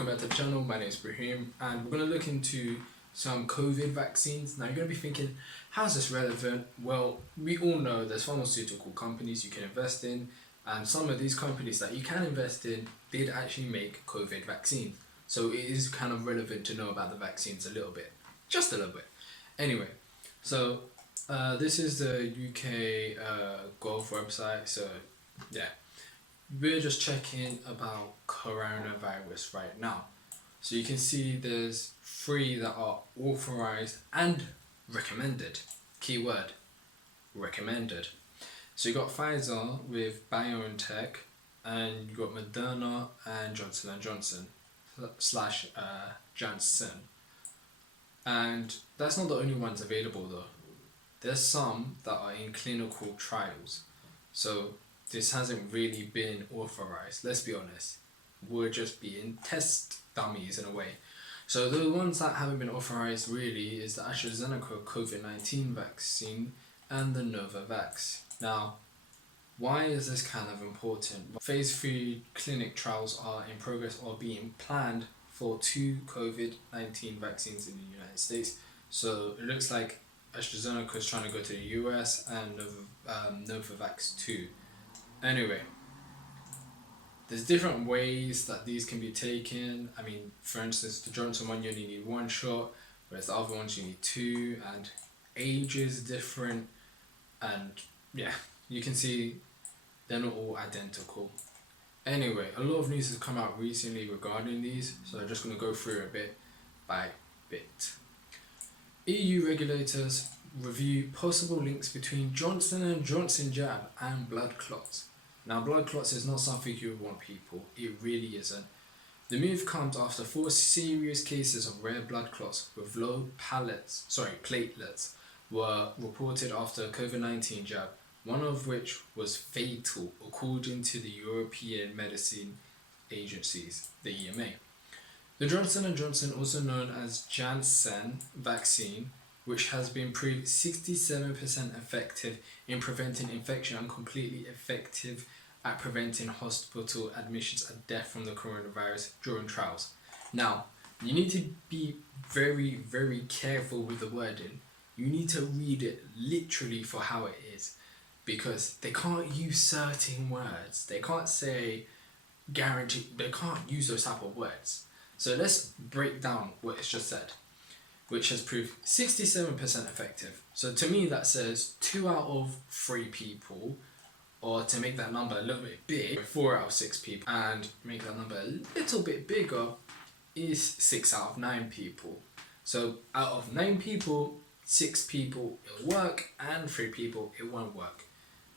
Welcome back to the channel. My name is Brahim and we're going to look into some COVID vaccines. Now you're going to be thinking, how is this relevant? Well, we all know there's pharmaceutical companies you can invest in, and some of these companies that you can invest in did actually make COVID vaccines. So it is kind of relevant to know about the vaccines a little bit, just a little bit. Anyway, so this is the UK Gov website. So yeah, we're just checking about coronavirus right now. So you can see there's 3 that are authorized and recommended. Keyword, recommended. So you got Pfizer with BioNTech, and you got Moderna and Johnson&Johnson slash Janssen. And that's not the only ones available though. There's some that are in clinical trials. So this hasn't really been authorized, let's be honest. We're just being test dummies in a way. So the ones that haven't been authorized really is the AstraZenca COVID-19 vaccine and the Novavax. Now, why is this kind of important? Phase 3 clinic trials are in progress or being planned for 2 COVID-19 vaccines in the United States. So it looks like AstraZeneca is trying to go to the US and Novavax too. Anyway, there's different ways that these can be taken. I mean, for instance, the Johnson one, you only need 1 shot, whereas the other ones you need 2, and age is different. And yeah, you can see they're not all identical. Anyway, a lot of news has come out recently regarding these, so I'm just going to go through it bit by bit. EU regulators review possible links between Johnson&Johnson jab and blood clots. Now, blood clots is not something you want, people. It really isn't. The move comes after 4 serious cases of rare blood clots with low platelets were reported after a COVID-19 jab, one of which was fatal, according to the European Medicine Agencies, the EMA. The Johnson & Johnson, also known as Janssen vaccine, which has been proved 67% effective in preventing infection and completely effective at preventing hospital admissions and death from the coronavirus during trials. Now, you need to be very, very careful with the wording. You need to read it literally for how it is, because they can't use certain words. They can't say guarantee, they can't use those type of words. So let's break down what it's just said, which has proved 67% effective. So to me that says 2 out of 3 people, or to make that number a little bit big, 4 out of 6 people, and make that number a little bit bigger is 6 out of 9 people. So out of 9 people, 6 people it'll work and 3 people it won't work.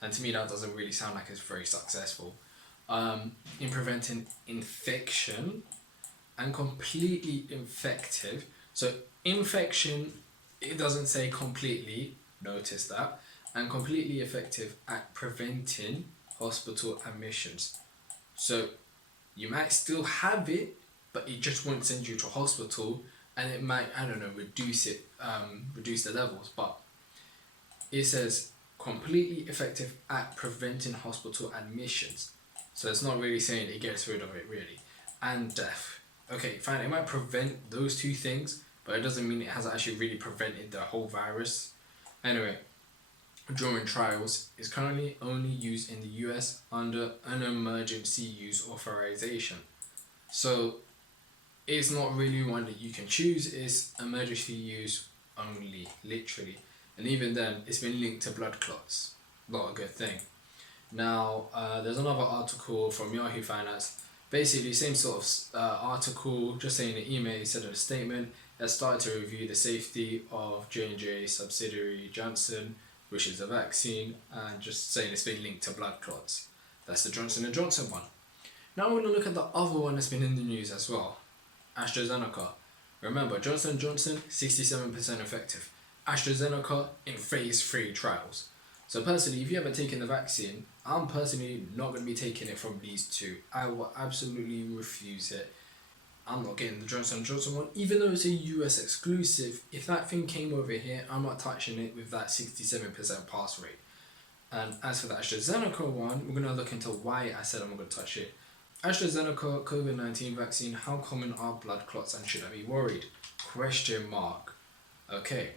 And to me that doesn't really sound like it's very successful in preventing infection and completely effective. So infection, it doesn't say completely, notice that, and completely effective at preventing hospital admissions. So you might still have it, but it just won't send you to hospital, and it might, I don't know, reduce the levels, but it says completely effective at preventing hospital admissions. So it's not really saying it gets rid of it really. And death. Okay, fine, it might prevent those 2 things, but it doesn't mean it has actually really prevented the whole virus. Anyway, during trials, is currently only used in the US under an emergency use authorization. So it's not really one that you can choose, it's emergency use only, literally. And even then, it's been linked to blood clots. Not a good thing. Now, there's another article from Yahoo Finance. Basically, same sort of article, just saying the EMA said in a statement that started to review the safety of J&J subsidiary Janssen, which is a vaccine, and just saying it's been linked to blood clots. That's the Johnson&Johnson one. Now we're going to look at the other one that's been in the news as well, AstraZeneca. Remember, Johnson&Johnson, 67% effective. AstraZeneca in phase 3 trials. So personally, if you haven't taken the vaccine, I'm personally not going to be taking it from these 2. I will absolutely refuse it. I'm not getting the Johnson&Johnson one, even though it's a US exclusive. If that thing came over here, I'm not touching it with that 67% pass rate. And as for the AstraZeneca one, we're going to look into why I said I'm not going to touch it. AstraZeneca COVID-19 vaccine, how common are blood clots and should I be worried? Question mark. Okay.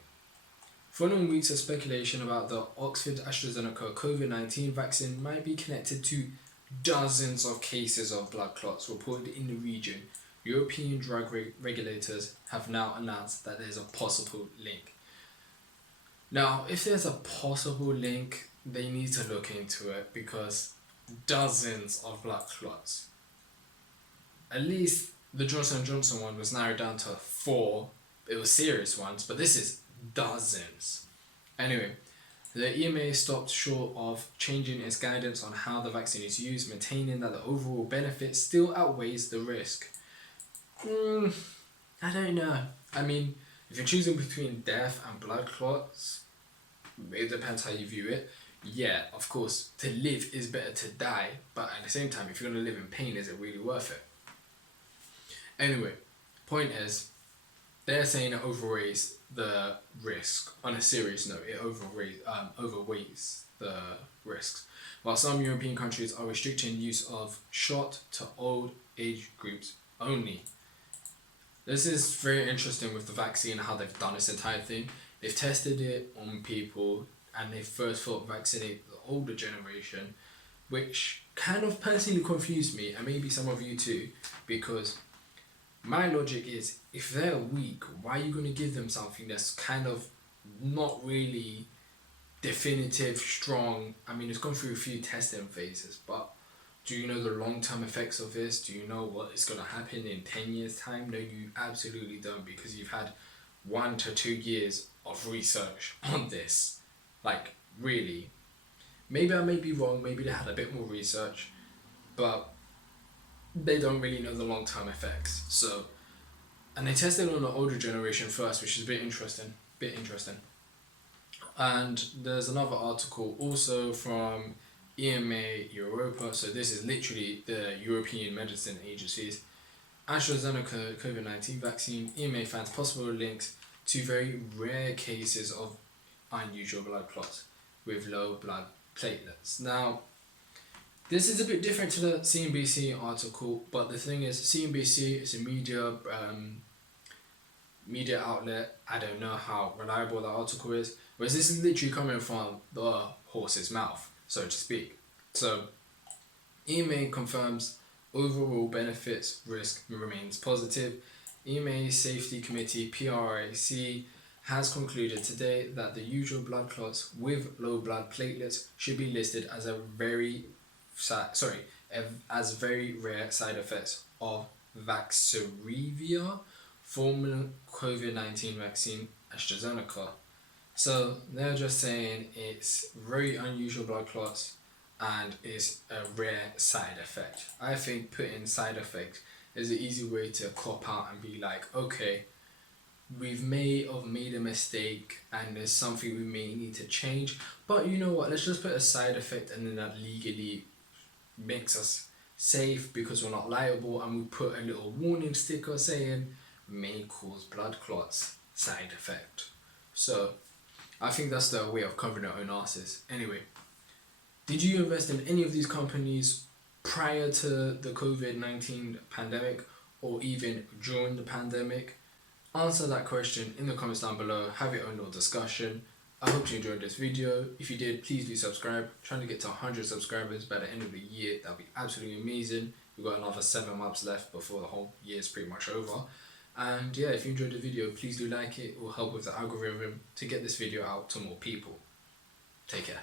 Following weeks of speculation about the Oxford AstraZeneca COVID-19 vaccine might be connected to dozens of cases of blood clots reported in the region, European drug regulators have now announced that there's a possible link. Now, if there's a possible link, they need to look into it because dozens of blood clots. At least the Johnson&Johnson one was narrowed down to 4. It was serious ones, but this is dozens. Anyway, the EMA stopped short of changing its guidance on how the vaccine is used, maintaining that the overall benefit still outweighs the risk. I don't know. I mean, if you're choosing between death and blood clots, it depends how you view it. Yeah, of course, to live is better to die, but at the same time, if you're going to live in pain, is it really worth it? Anyway, point is, they're saying it overweighs the risk. On a serious note, it overweighs the risks. While some European countries are restricting use of shot to old age groups only. This is very interesting with the vaccine, how they've done this entire thing. They've tested it on people and they first thought vaccinate the older generation, which kind of personally confused me and maybe some of you too, because my logic is, if they're weak, why are you going to give them something that's kind of not really definitive, strong? I mean, it's gone through a few testing phases, but do you know the long-term effects of this? Do you know what is going to happen in 10 years' time? No, you absolutely don't, because you've had 1 to 2 years of research on this. Like, really. Maybe I may be wrong, maybe they had a bit more research, but they don't really know the long-term effects. So, and they tested on the older generation first, which is a bit interesting. And there's another article also from EMA Europa, so this is literally the European Medicine Agencies. AstraZeneca COVID-19 vaccine, EMA finds possible links to very rare cases of unusual blood clots with low blood platelets. Now, this is a bit different to the CNBC article, but the thing is, CNBC is a media outlet. I don't know how reliable the article is, whereas this is literally coming from the horse's mouth, so to speak. So, EMA confirms overall benefits risk remains positive. EMA Safety Committee (PRIC) has concluded today that the usual blood clots with low blood platelets should be listed as very rare side effects of Vaxzevria, former COVID-19 vaccine AstraZeneca. So they're just saying it's very unusual blood clots and it's a rare side effect. I think putting side effect is an easy way to cop out and be like, okay, we've made a mistake and there's something we may need to change, but you know what, let's just put a side effect and then that legally makes us safe because we're not liable, and we put a little warning sticker saying may cause blood clots, side effect. So I think that's the way of covering our own asses. Anyway, did you invest in any of these companies prior to the COVID-19 pandemic or even during the pandemic? Answer that question in the comments down below. Have your own little discussion. I hope you enjoyed this video. If you did, please do subscribe. I'm trying to get to 100 subscribers by the end of the year. That'll be absolutely amazing. We've got another 7 months left before the whole year is pretty much over. And yeah, if you enjoyed the video, please do like it. It will help with the algorithm to get this video out to more people. Take care.